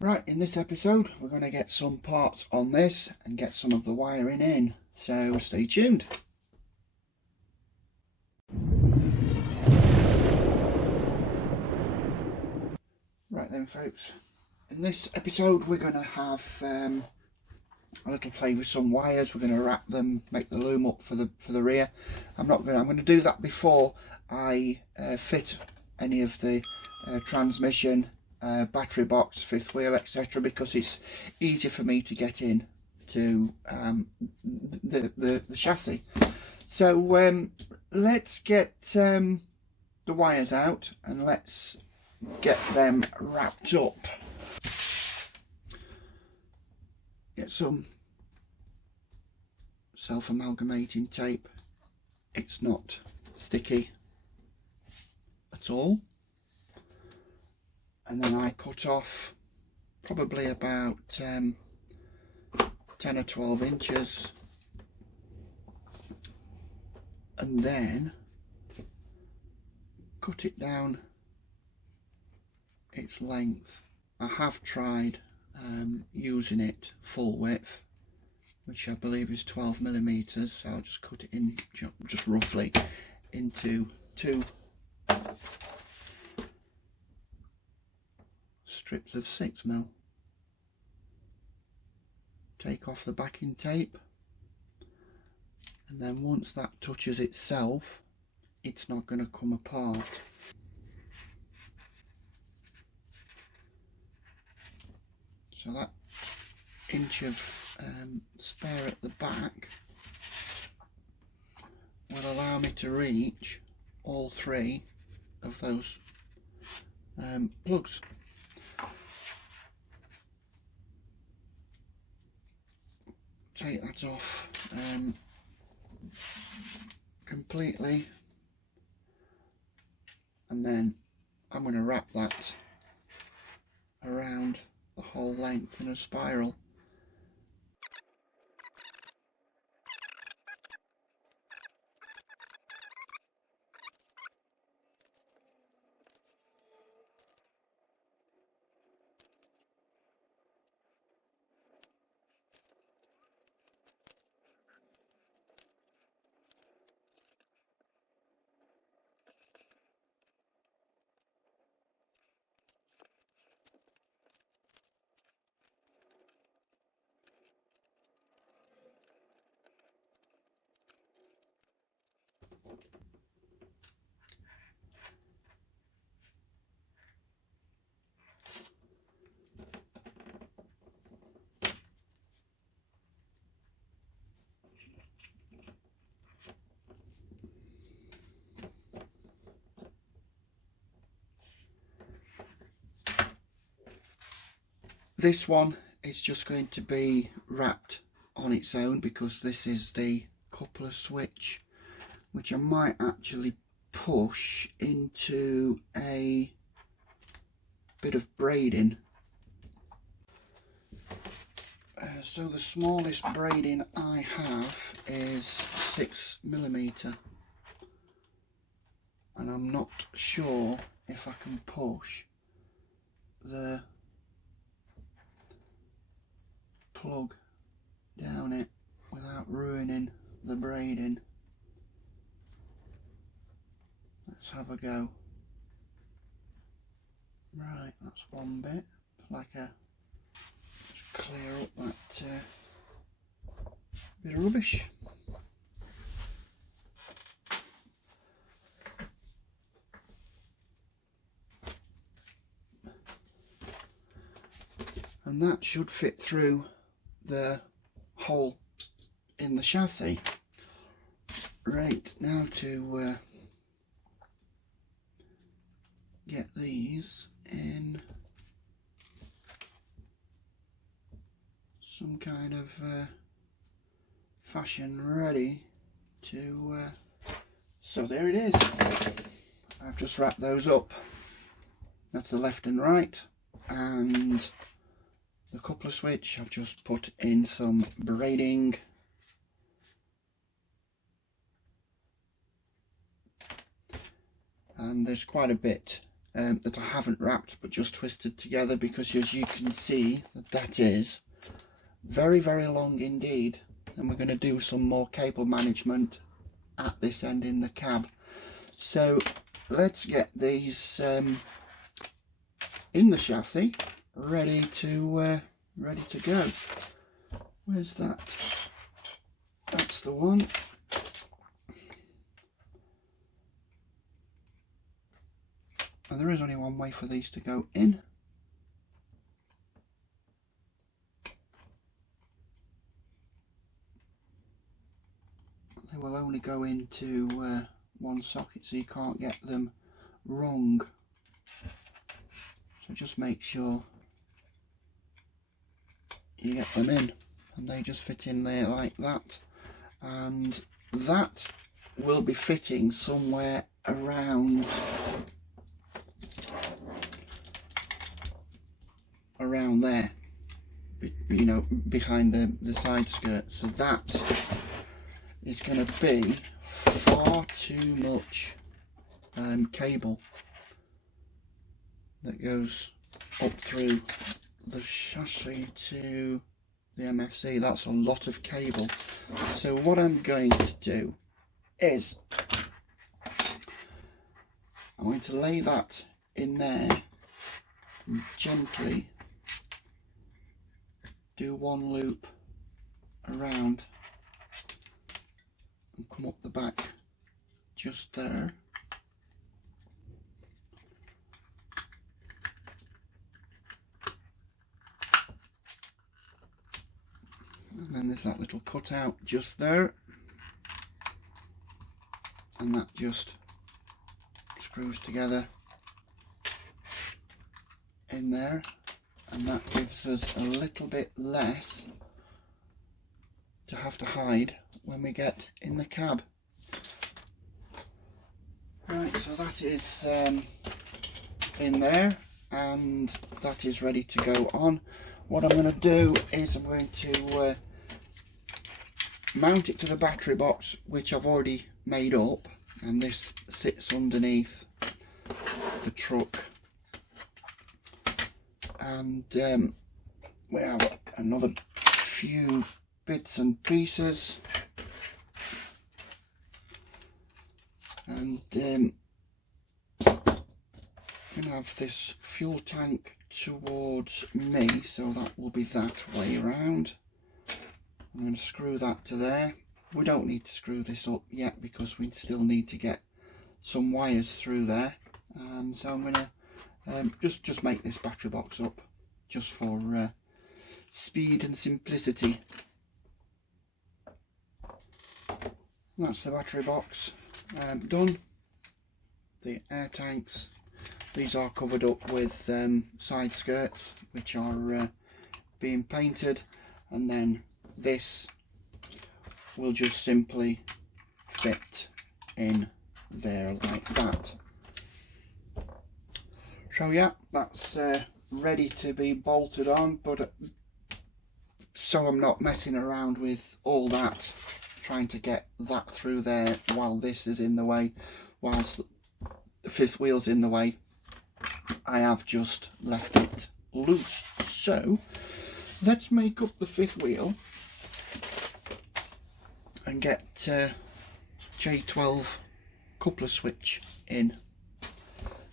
Right, in this episode we're going to get some parts on this and get some of the wiring in, so stay tuned. Right then folks, in this episode we're going to have a little play with some wires. We're going to wrap them, make the loom up for the rear. I'm going to do that before I fit any of the transmission, battery box, fifth wheel, etc., because it's easier for me to get in to the chassis. So let's get the wires out and let's get them wrapped up. Get some self-amalgamating tape. It's not sticky at all. And then I cut off probably about 10 or 12 inches, and then cut it down its length. I have tried using it full width, which I believe is 12mm, so I'll just cut it in just roughly into two strips of 6mm. Take off the backing tape, and then once that touches itself, it's not going to come apart. So that inch of spare at the back will allow me to reach all three of those plugs. Take that off completely, and then I'm going to wrap that around the whole length in a spiral. This one is just going to be wrapped on its own because this is the coupler switch, which I might actually push into a bit of braiding. So the smallest braiding I have is 6mm, and I'm not sure if I can push the plug down it without ruining the braiding. Let's have a go. Right, that's one bit. Like a just clear up that bit of rubbish. And that should fit through the hole in the chassis. Right, now to get these in some kind of fashion ready to so there it is. I've just wrapped those up. That's the left and right, and the coupler switch I've just put in some braiding. And there's quite a bit that I haven't wrapped but just twisted together, because as you can see that is very, very long indeed, and we're going to do some more cable management at this end in the cab. So let's get these in the chassis ready to go. Where's that? That's the one. And there is only one way for these to go in. They will only go into one socket, so you can't get them wrong. So just make sure you get them in, and they just fit in there like that. And that will be fitting somewhere around there, you know, behind the side skirt. So that is going to be far too much cable that goes up through the chassis to the MFC. That's a lot of cable. So what I'm going to do is I'm going to lay that in there and gently do one loop around and come up the back just there. And then there's that little cutout just there, and that just screws together in there, and that gives us a little bit less to have to hide when we get in the cab. Right, so that is in there, and that is ready to go on. What I'm going to do is I'm going to mount it to the battery box, which I've already made up, and this sits underneath the truck. And we have another few bits and pieces, and I'm going to have this fuel tank towards me, so that will be that way around. I'm going to screw that to there. We don't need to screw this up yet because we still need to get some wires through there. So I'm going to just make this battery box up just for speed and simplicity. That's the battery box done. The air tanks, these are covered up with side skirts which are being painted, and then this will just simply fit in there like that. So yeah, that's ready to be bolted on, but so I'm not messing around with all that, trying to get that through there while this is in the way, whilst the fifth wheel's in the way, I have just left it loose. So let's make up the fifth wheel and get J12 coupler switch in.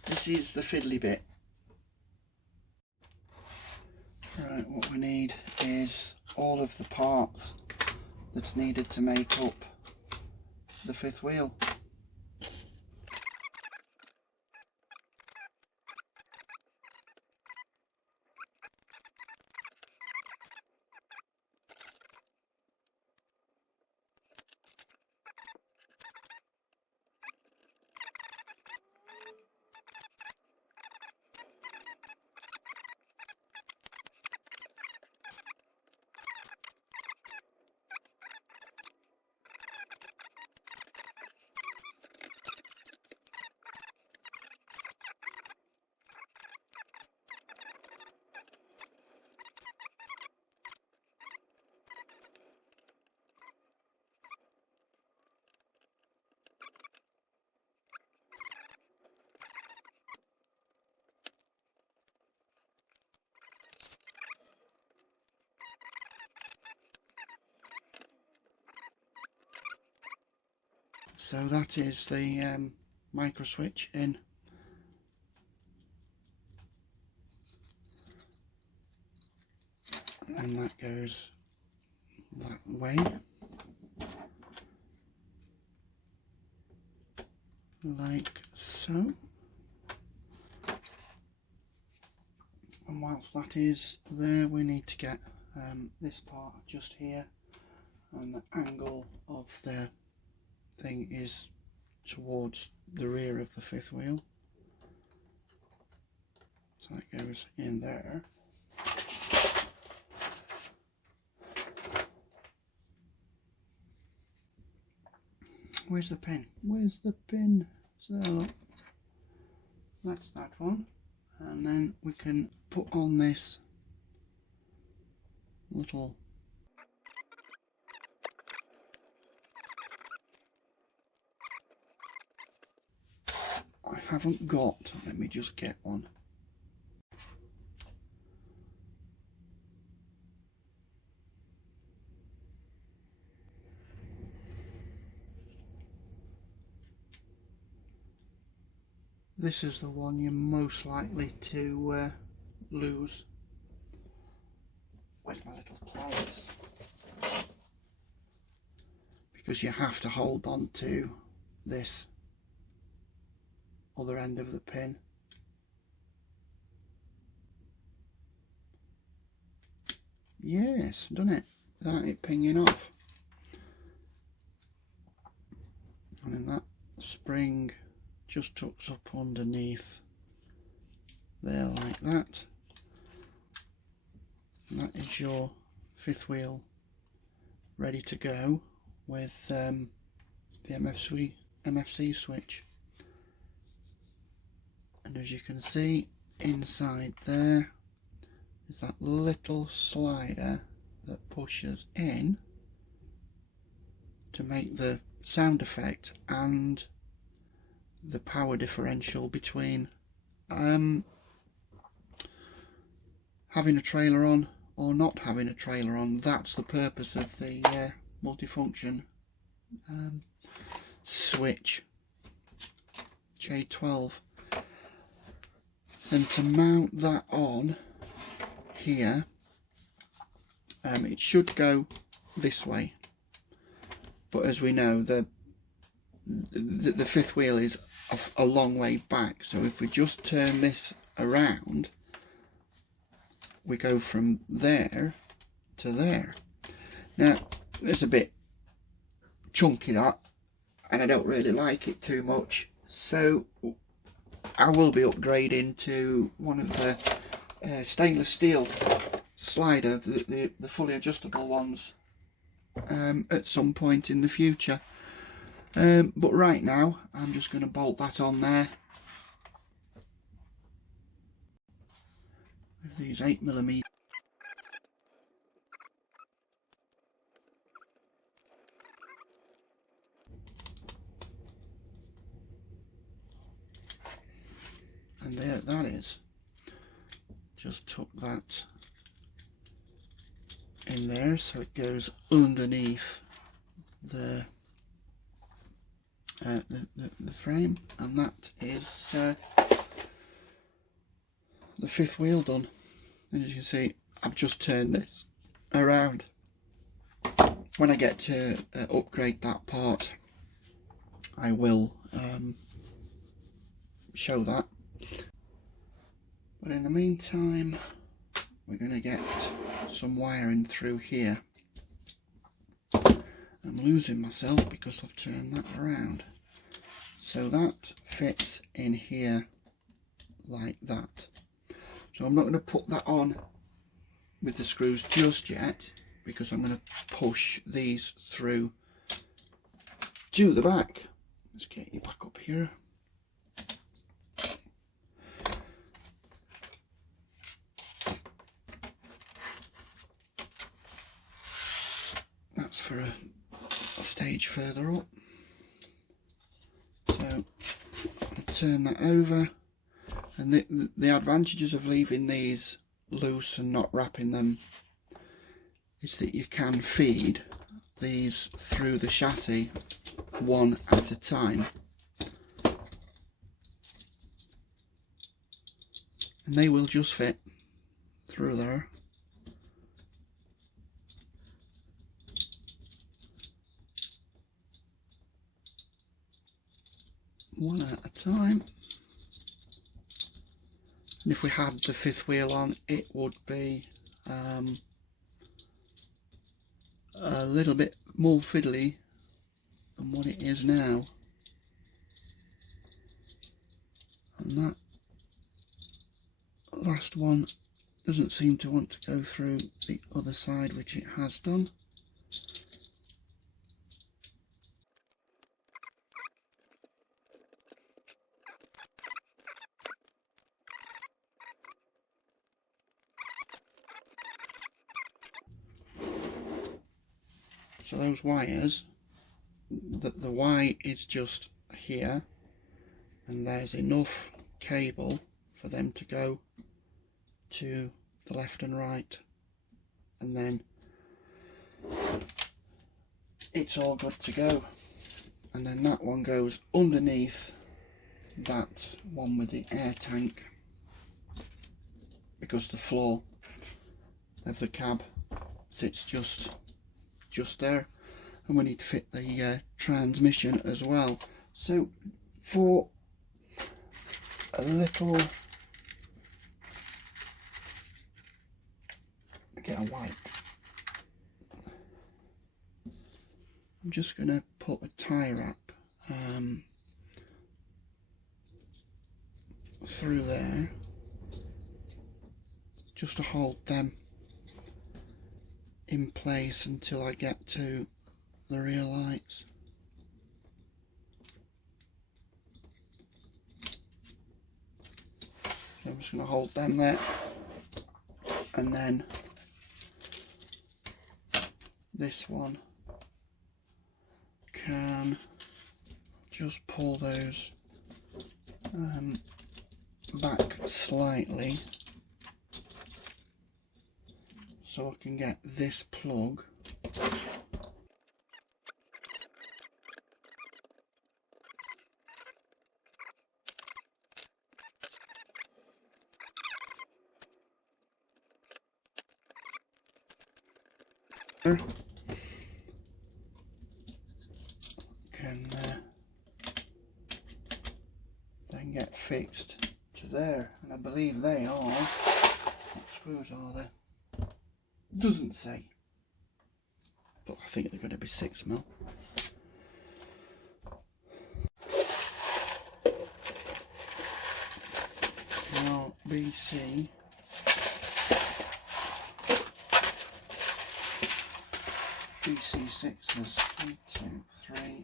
This is the fiddly bit. Right, what we need is all of the parts that's needed to make up the fifth wheel. So that is the micro switch in. And that goes that way, like so. And whilst that is there, we need to get this part just here, and the angle of the thing is towards the rear of the fifth wheel, so that goes in there. Where's the pin? Where's the pin? So that's that one, and then we can put on this little I haven't got, let me just get one. This is the one you're most likely to lose. Where's my little pliers? Because you have to hold on to this other end of the pin. Yes, done it without it pinging off. And then that spring just tucks up underneath there like that. And that is your fifth wheel ready to go with the MFC switch. And as you can see, inside there is that little slider that pushes in to make the sound effect and the power differential between having a trailer on or not having a trailer on. That's the purpose of the multifunction switch J12. And to mount that on here, it should go this way, but as we know, the fifth wheel is a long way back, so if we just turn this around, we go from there to there. Now it's a bit chunky, that, and I don't really like it too much, so I will be upgrading to one of the stainless steel slider, the fully adjustable ones, at some point in the future. But right now I'm just going to bolt that on there with these 8mm. And there that is. Just tuck that in there so it goes underneath the frame, and that is the fifth wheel done. And as you can see, I've just turned this around. When I get to upgrade that part, I will show that. But in the meantime, we're going to get some wiring through here. I'm losing myself because I've turned that around. So that fits in here like that. So I'm not going to put that on with the screws just yet, because I'm going to push these through to the back. Let's get you back up here. That's for a stage further up. So I'll turn that over, and the advantages of leaving these loose and not wrapping them is that you can feed these through the chassis one at a time, and they will just fit through there. One at a time. And if we had the fifth wheel on, it would be a little bit more fiddly than what it is now. And that last one doesn't seem to want to go through the other side, which it has done. So those wires, the Y is just here, and there's enough cable for them to go to the left and right, and then it's all good to go. And then that one goes underneath that one with the air tank, because the floor of the cab sits just there, and we need to fit the transmission as well. So for a little, get a wipe, I'm just going to put a tie wrap through there just to hold them in place until I get to the rear lights. So I'm just going to hold them there, and then this one can just pull those back slightly, so I can get this plug can then get fixed to there, and I believe they are, what screws are there? Doesn't say, but I think they're going to be 6mm. LBC BC6s 1, 2, 3,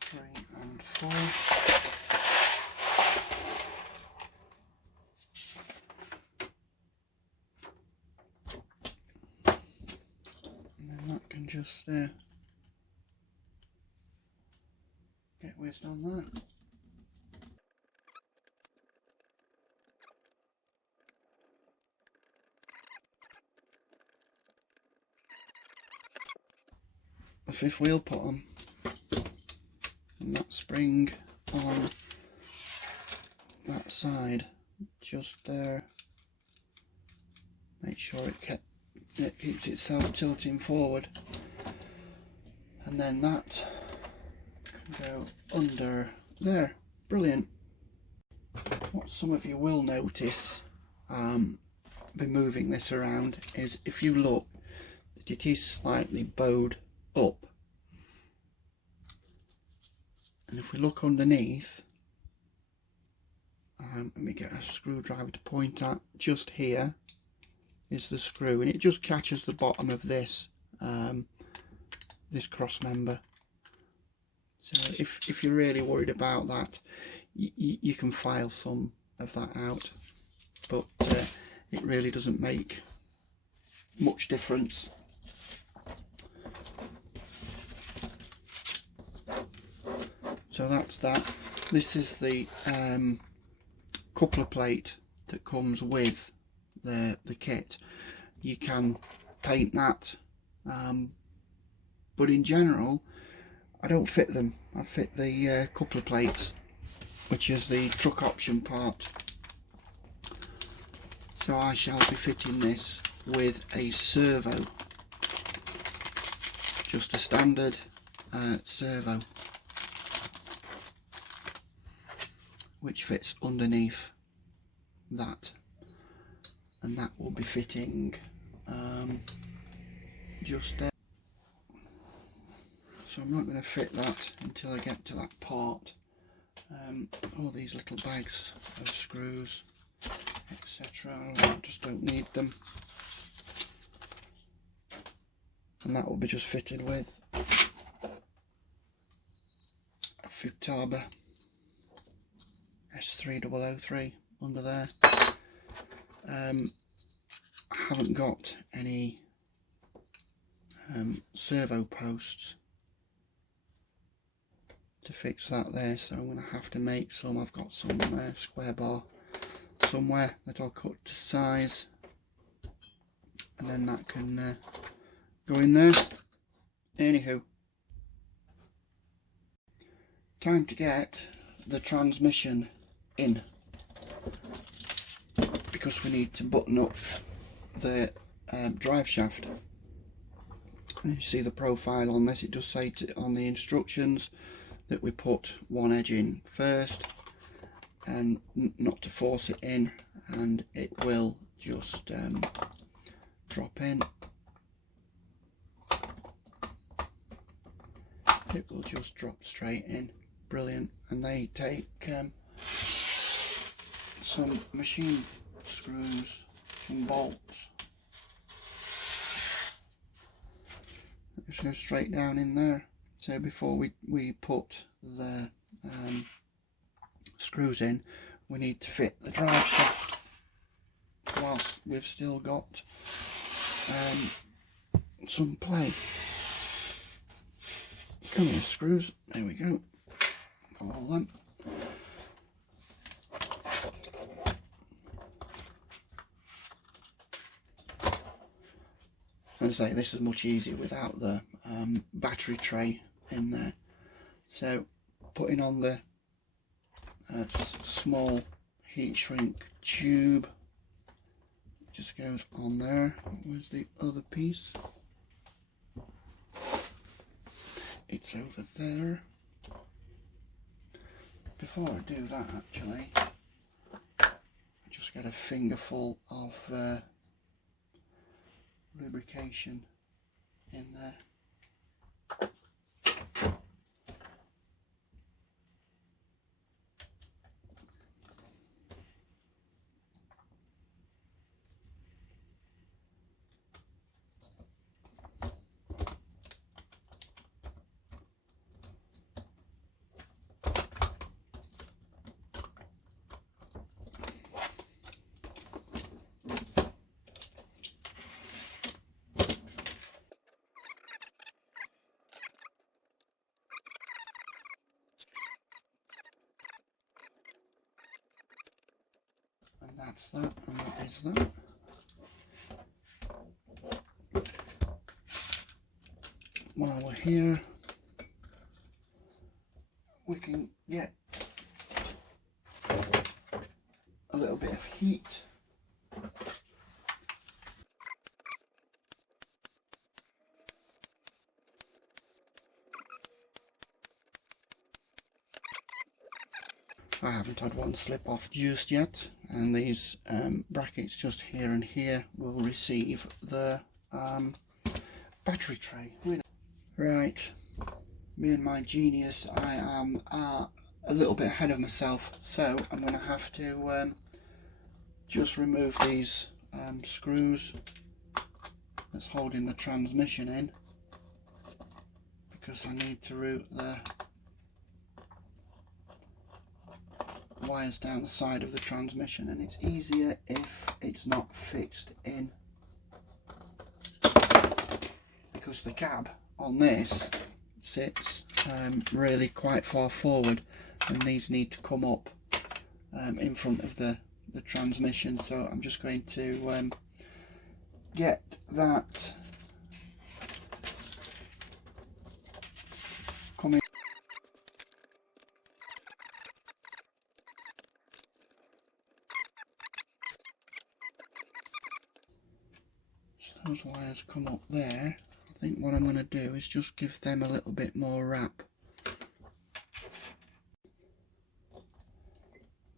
3 and 4. Just there, get whizzed on there. The fifth wheel put on, and that spring on that side, just there. Make sure it keeps itself tilting forward. And then that can go under there. Brilliant. What some of you will notice, be moving this around, is if you look, that it is slightly bowed up. And if we look underneath, let me get a screwdriver to point at, just here is the screw, and it just catches the bottom of this this cross member. So if you're really worried about that, you can file some of that out, but it really doesn't make much difference. So that's that. This is the coupler plate that comes with the kit. you can paint that, but in general I don't fit them. I fit the coupler plates, which is the truck option part. So I shall be fitting this with a servo, just a standard servo, which fits underneath that, and that will be fitting just there. So I'm not going to fit that until I get to that part. All these little bags of screws, etc. I just don't need them, and that will be just fitted with a Futaba S3003 under there. I haven't got any servo posts to fix that there, so I'm going to have to make some. I've got some square bar somewhere that I'll cut to size, and then that can go in there. Anywho, time to get the transmission in, because we need to button up the drive shaft. And you see the profile on this, it does say on the instructions that we put one edge in first and not to force it in, and it will just drop in. It will just drop straight in. Brilliant. And they take some machine screws and bolts. Just go straight down in there. So before we put the screws in, we need to fit the drive shaft whilst we've still got some play. Come here, screws. There we go. Got all them. As I say, this is much easier without the battery tray in there. So putting on the small heat shrink tube, just goes on there. Where's the other piece? It's over there. Before I do that, actually, I just get a fingerful of lubrication in there. That's that, and that is that. While we're here, we can get a little bit of heat. I haven't had one slip off just yet, and these brackets just here and here will receive the battery tray. Right, me and my genius, I am a little bit ahead of myself, so I'm going to have to just remove these screws that's holding the transmission in, because I need to route the wires down the side of the transmission, and it's easier if it's not fixed in, because the cab on this sits really quite far forward, and these need to come up in front of the transmission. So I'm just going to get that coming. So those wires come up there. I think what I'm going to do is just give them a little bit more wrap.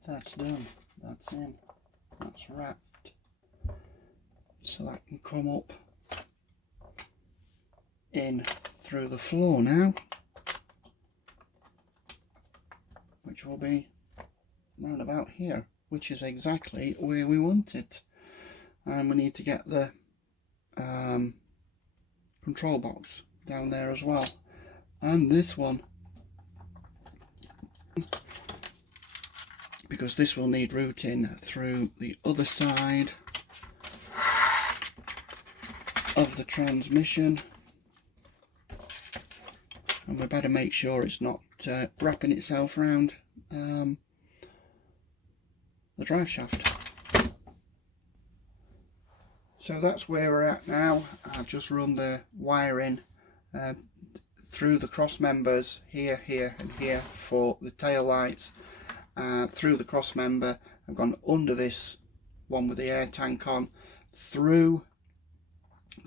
That's done, that's in, that's wrapped. So that can come up in through the floor now, which will be round about here, which is exactly where we want it. And we need to get the control box down there as well, and this one, because this will need routing through the other side of the transmission, and we better make sure it's not wrapping itself around the drive shaft. So that's where we're at now. I've just run the wiring through the cross members here, here and here for the tail lights. Through the cross member, I've gone under this one with the air tank on, through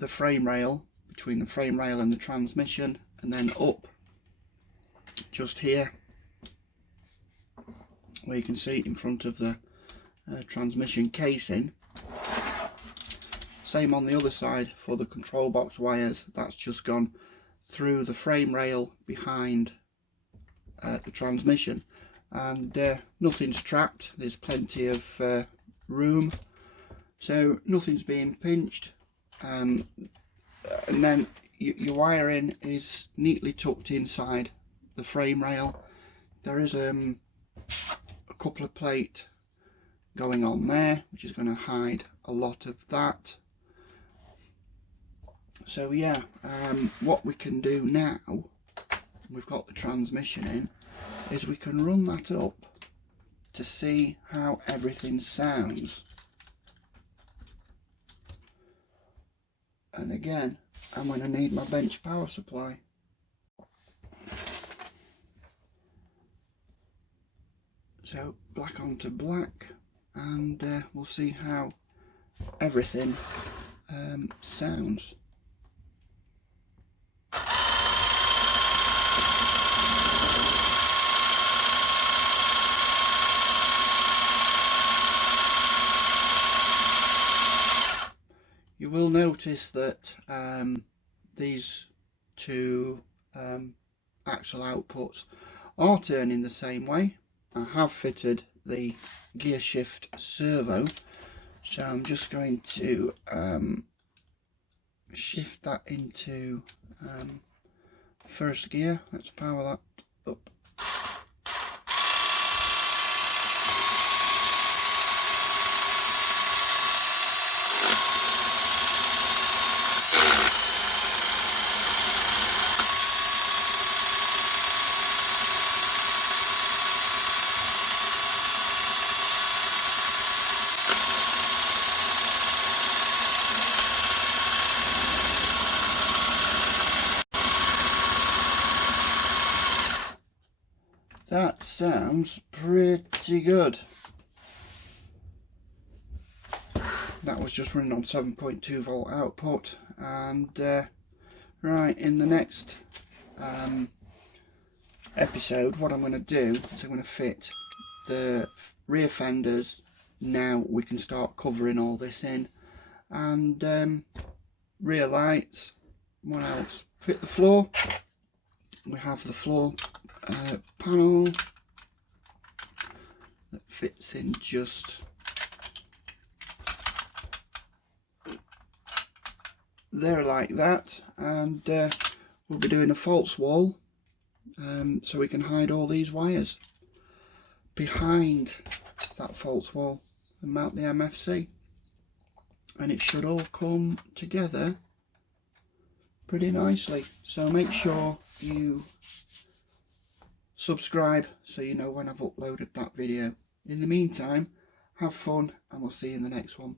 the frame rail, between the frame rail and the transmission, and then up just here where you can see in front of the transmission casing. Same on the other side for the control box wires. That's just gone through the frame rail behind the transmission, and nothing's trapped. There's plenty of room, so nothing's being pinched, and then your wiring is neatly tucked inside the frame rail. There is a coupler plate going on there, which is going to hide a lot of that. So yeah, what we can do now, we've got the transmission in, is we can run that up to see how everything sounds. And again, I'm going to need my bench power supply. So black onto black, and we'll see how everything sounds. You will notice that these two axle outputs are turning the same way. I have fitted the gear shift servo, so I'm just going to shift that into first gear. Let's power that up. That sounds pretty good. That was just running on 7.2 volt output, and right, in the next episode, what I'm going to do is I'm going to fit the rear fenders. Now we can start covering all this in, and rear lights. What else? Fit the floor. We have the floor panel that fits in just there like that, and we'll be doing a false wall so we can hide all these wires behind that false wall and mount the MFC, and it should all come together pretty nicely. So make sure you subscribe so you know when I've uploaded that video. In the meantime, have fun, and we'll see you in the next one.